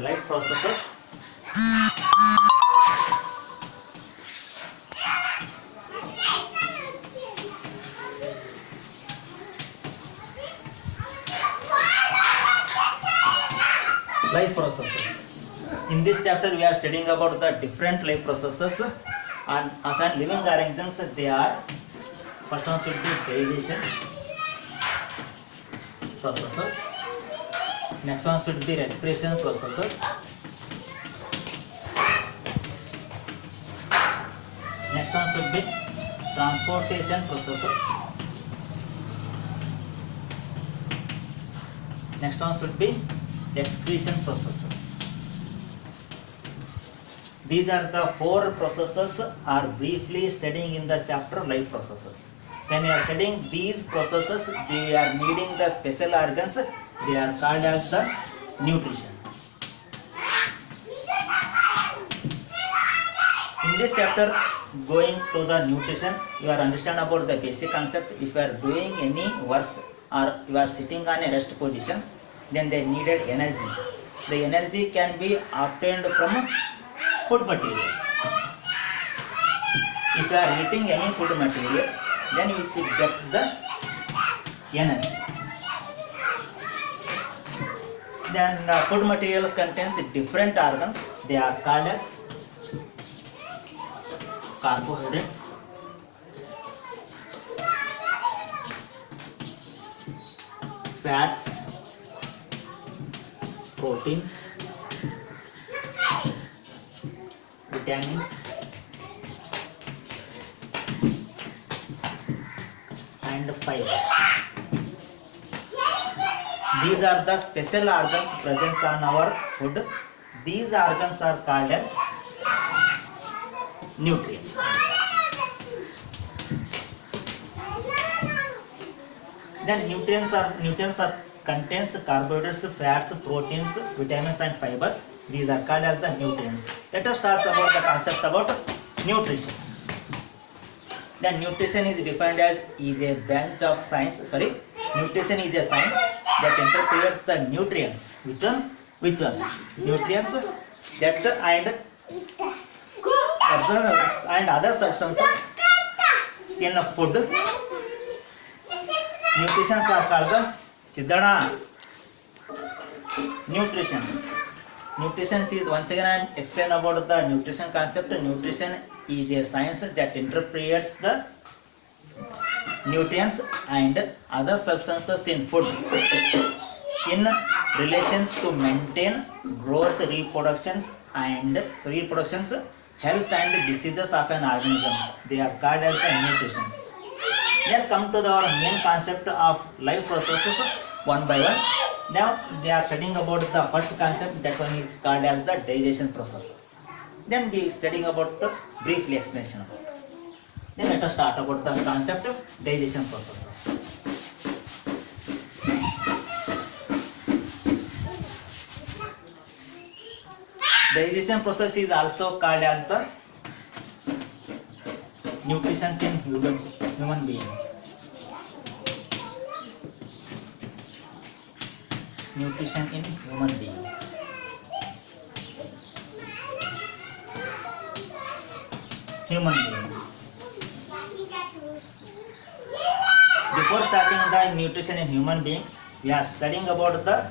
life processes. Life processes. In this chapter, we are studying about the different life processes and of an living organisms. They are, first one should be digestion processes. Next one should be respiration processes. Next one should be transportation processes. Next one should be excretion processes. These are the four processes are briefly studying in the chapter life processes. When you are studying these processes, they are needing the special organs. They are called as the nutrition. In this chapter, going to the nutrition, you are understand about the basic concept. If you are doing any works or you are sitting on a rest positions, then they needed energy. The energy can be obtained from food materials. If you are eating any food materials, then you should get the energy. Then the food materials contains different organs. They are called as carbohydrates, fats, proteins, vitamins, and fibers. These are the special organs present on our food. These organs are called as nutrients. Then nutrients are contains carbohydrates, fats, proteins, vitamins, and fibers. These are called as the nutrients. Let us start about the concept about nutrition. Then nutrition is defined as is a branch of science. Nutrition is a science that interprets the nutrients. Which one? Nutrients that and other substances in food. Nutritions are called the Siddhana. Nutritions is once again I explain about the nutrition concept. Nutrition is a science that interprets the nutrients and other substances in food in relations to maintain growth, reproductions, health and diseases of an organism. They are called as the nutritions. Then come to our main concept of life processes one by one. Now they are studying about the first concept, that one is called as the digestion processes. Then we are studying about the briefly explanation about it. Then let us start about the concept of digestion processes. Digestion process is also called as the nutrition in human beings. Nutrition in human beings. Before starting the nutrition in human beings, we are studying about the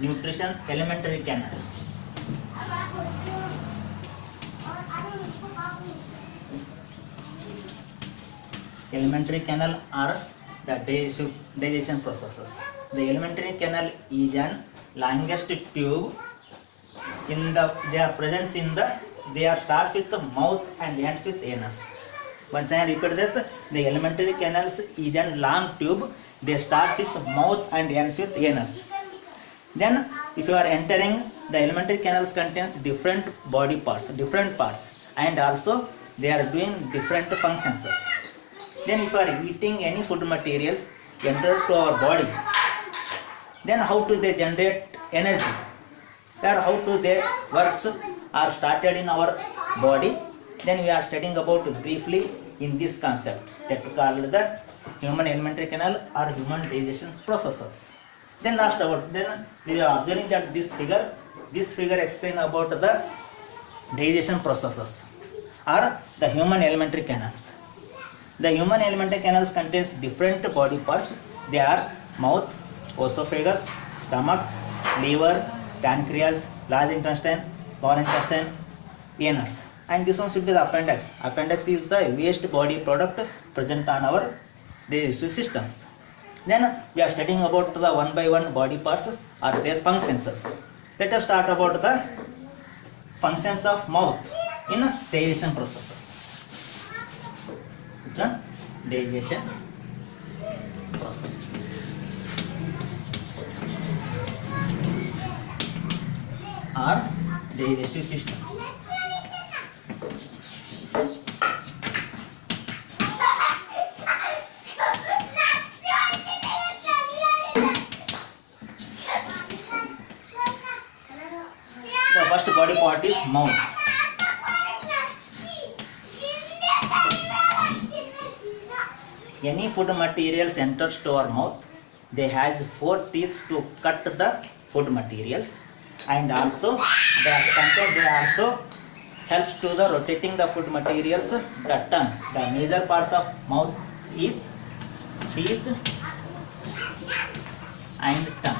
nutrition alimentary canal. Alimentary canal are the digestion processes. The alimentary canal is an longest tube in the they are starts with the mouth and ends with anus. Once I repeat this, the alimentary canals is a long tube. They starts with mouth and ends with anus. Then if you are entering, the alimentary canals contains different body parts, and also they are doing different functions. Then if you are eating any food materials enter to our body, then how do they generate energy? Or how do they works are started in our body? Then we are studying about briefly in this concept that we call the human alimentary canal or human digestion processes. Then we are observing that this figure, This figure explain about the digestion processes or the human alimentary canals. The human alimentary canals contains different body parts. They are mouth, esophagus, stomach, liver, pancreas, large intestine, small intestine, anus. And this one should be the appendix. Appendix is the waste body product present on our digestive systems. Then we are studying about the one by one body parts or their functions. Let us start about the functions of mouth in digestion processes. Which one? Digestion process. Or digestive systems. The first body part is mouth. Any food materials enters to our mouth, they has 4 teeth to cut the food materials, and also they also helps to the rotating the food materials. The tongue, the major parts of mouth is teeth and tongue.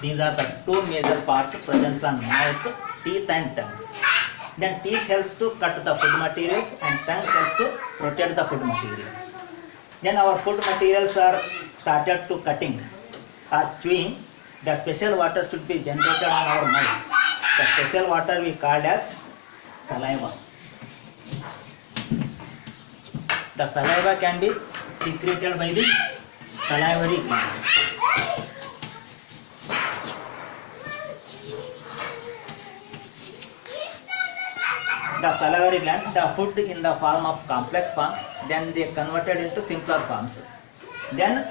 These are the 2 major parts present on mouth, teeth and tongues. Then teeth helps to cut the food materials and tongue helps to rotate the food materials. Then our food materials are started to cutting or chewing. The special water should be generated on our mouth. The special water we called as saliva. The saliva can be secreted by the salivary gland. The salivary gland, the food in the form of complex forms, then they converted into simpler forms. Then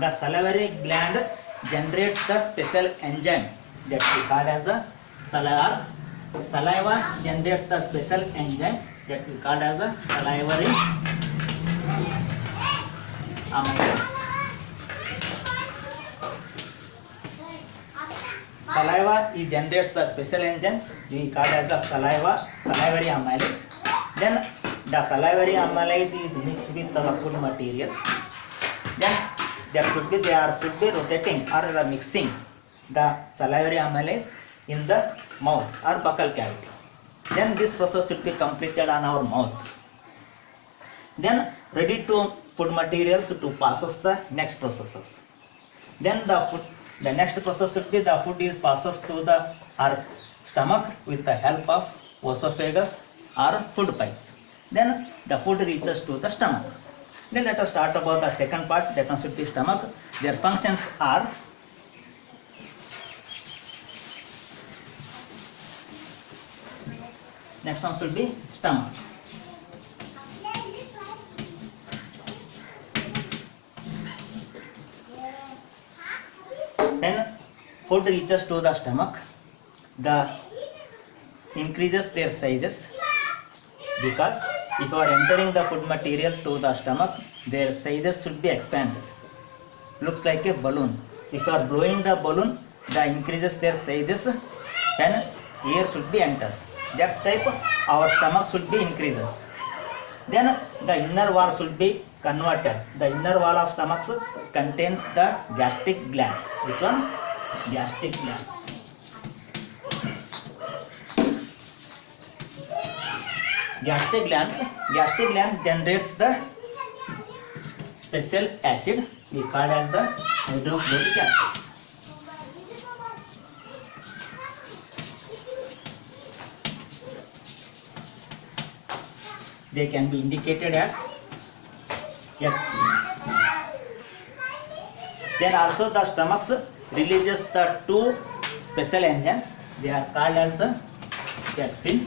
the salivary gland generates the special enzyme that we call as the saliva. Saliva generates the special enzyme that we call as the salivary amylase. Saliva generates the special enzymes we call as the salivary amylase. Then the salivary amylase is mixed with the food materials. Then they should be rotating or mixing the salivary amylase in the mouth or buccal cavity. Then this process should be completed on our mouth. Then ready to food materials to passes the next processes. Then the next process should be the food is passes to our stomach with the help of esophagus or food pipes. Then the food reaches to the stomach. Then let us start about the second part, that one should be stomach. Their functions are next one should be stomach. When food reaches to the stomach, the increases their sizes, because if you are entering the food material to the stomach, their sizes should be expands. Looks like a balloon. If you are blowing the balloon, the increases their sizes when air should be enters. That type our stomach should be increases. Then the inner wall should be converted. The inner wall of stomach contains the gastric glands. Which one? Gastric glands. Gastric glands generates the special acid we call as the hydrochloric acid. They can be indicated as HCl. Then also the stomach releases the 2 special enzymes. They are called as the pepsin.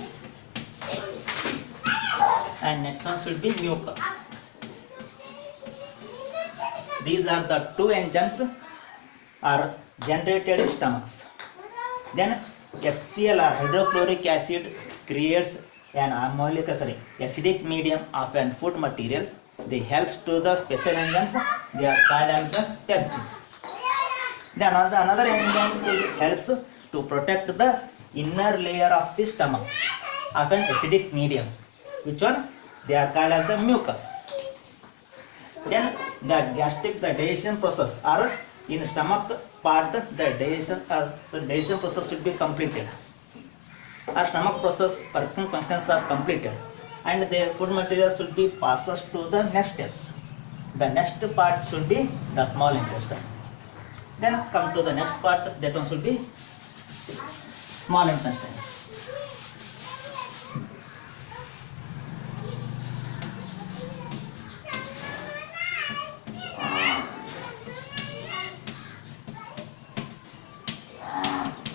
And next one should be mucus. These are the 2 enzymes are generated in stomachs. Then HCl or hydrochloric acid creates an acidic medium of an food materials. They helps to the special enzymes. They are called as the pepsin. Then another enzyme helps to protect the inner layer of the stomach of an acidic medium. Which one? They are called as the mucus. Then the digestion process or in stomach part the digestion process should be completed. Our stomach process working functions are completed and the food material should be passed to the next steps. The next part should be the small intestine. Then come to the next part, that one should be small intestine.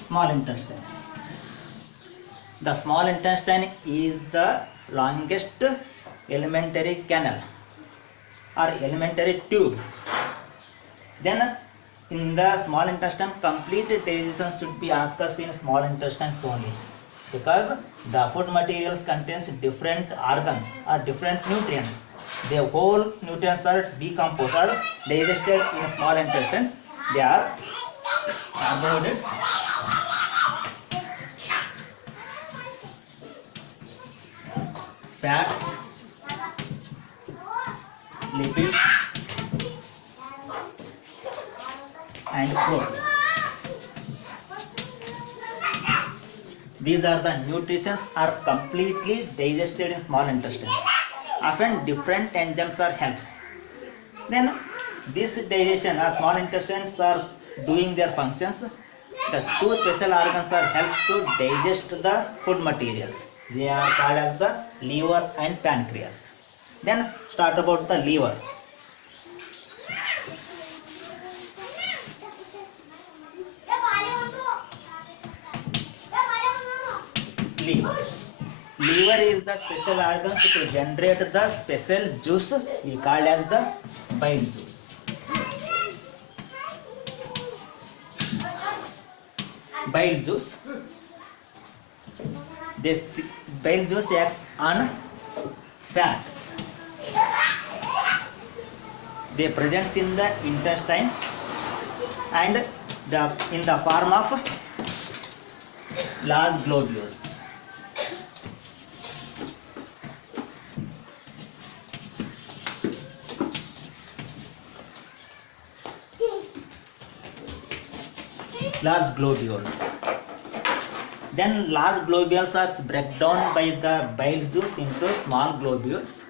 Small intestine. The small intestine is the longest alimentary canal or alimentary tube. Then in the small intestine, complete digestion should be occurs in small intestines only, because the food materials contains different organs or different nutrients. The whole nutrients are decomposed or digested in small intestines. They are carbohydrates, fats, lipids, and proteins. These are the nutrients are completely digested in small intestines. Often different enzymes are helps. Then this digestion or small intestines are doing their functions. The two special organs are helps to digest the food materials. They are called as the liver and pancreas. Then start about the liver. Liver. Liver is the special organs to generate the special juice we call as the bile juice. Bile juice. This bile juice acts on fats. They present in the intestine and in the form of large globules. Large globules. Then large globules are break down by the bile juice into small globules.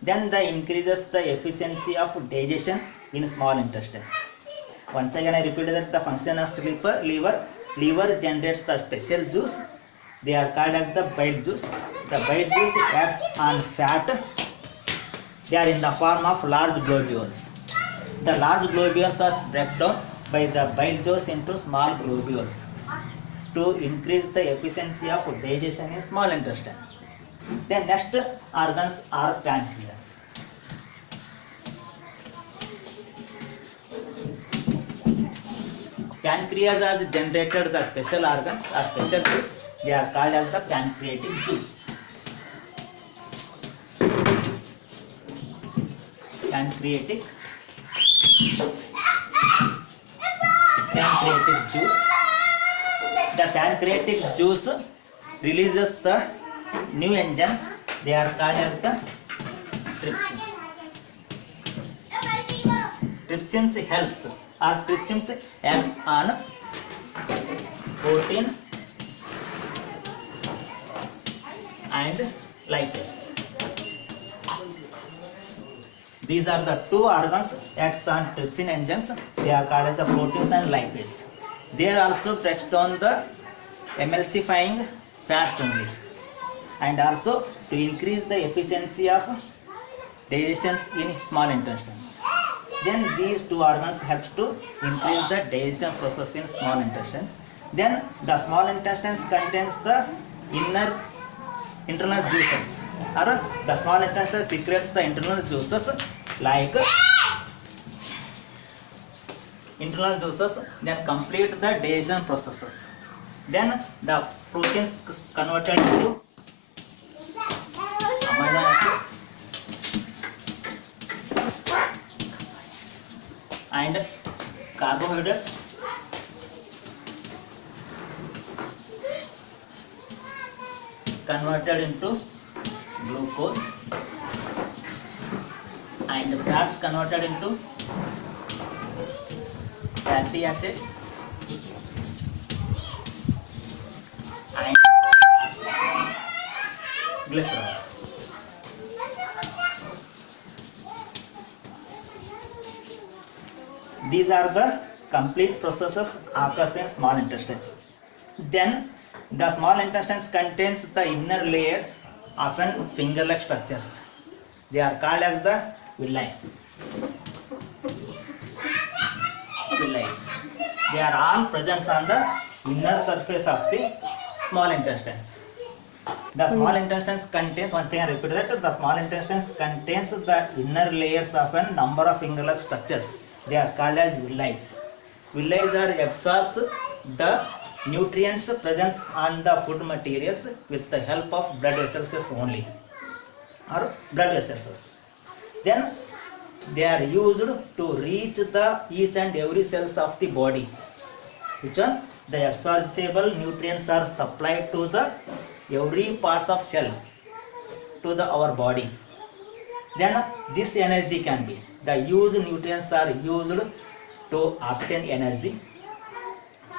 Then they increases the efficiency of digestion in small intestine. Once again I repeat that the function of liver. Liver generates the special juice. They are called as the bile juice. The bile juice acts on fat. They are in the form of large globules. The large globules are break down by the bile juice into small globules to increase the efficiency of digestion in small intestine. The next organs are pancreas. Pancreas has generated the special organs or special juice. They are called as the pancreatic juice. Pancreatic juice. The pancreatic juice releases the new enzymes. They are called as the trypsin. Trypsin helps or trypsin acts on protein and lipase. These are the two organs acts on trypsin enzymes. They are called as the proteins and lipase. They are also touched on the emulsifying fats only, and also to increase the efficiency of digestion in small intestines. Then these two organs helps to increase the digestion process in small intestines. Then the small intestines contains the internal juices, or the small intestine secretes the internal juices like internal juices, then complete the digestion processes. Then the proteins converted into amino acids and carbohydrates converted into glucose and fats converted into fatty acids and glycerol. These are the complete processes occurs in small intestine. Then the small intestine contains the inner layers, often finger-like structures. They are called as the villi. They are all present on the inner surface of the small intestines. The small intestines contains, once again repeat that, the small intestines contains the inner layers of a number of finger-like structures. They are called as villi. Villi are absorbs the nutrients present on the food materials with the help of blood vessels only, or blood vessels. Then they are used to reach the each and every cells of the body. Which one? The absorbable nutrients are supplied to the every parts of cell to the our body. Then this energy can be, the used nutrients are used to obtain energy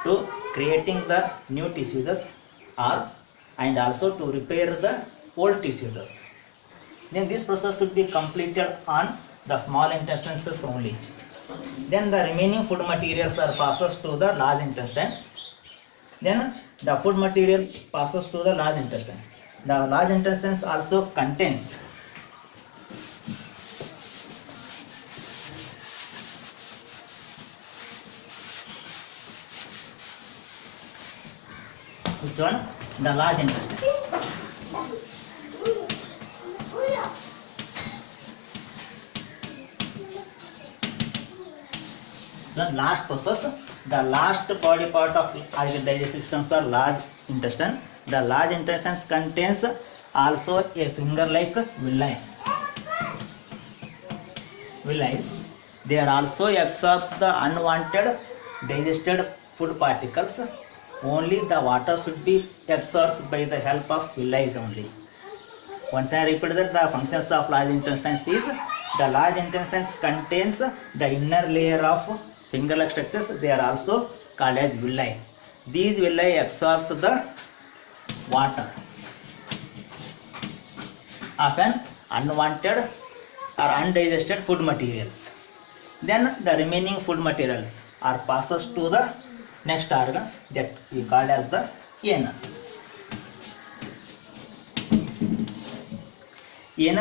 to creating the new tissues or and also to repair the old tissues. Then this process should be completed on the small intestines only. Then the remaining food materials are passes to the large intestine. Then the food materials passes to the large intestine. The large intestines also contains which one? The large intestine. The last process, the last body part of digestive systems are large intestine. The large intestine contains also a finger-like villi. They are also absorbs the unwanted digested food particles. Only the water should be absorbed by the help of villi only. Once I repeat that, the functions of large intestines is, the large intestines contains the inner layer of finger-like structures. They are also called as villi. These villi absorbs the water of an unwanted or undigested food materials. Then the remaining food materials are passes to the next organs that we call as the anus.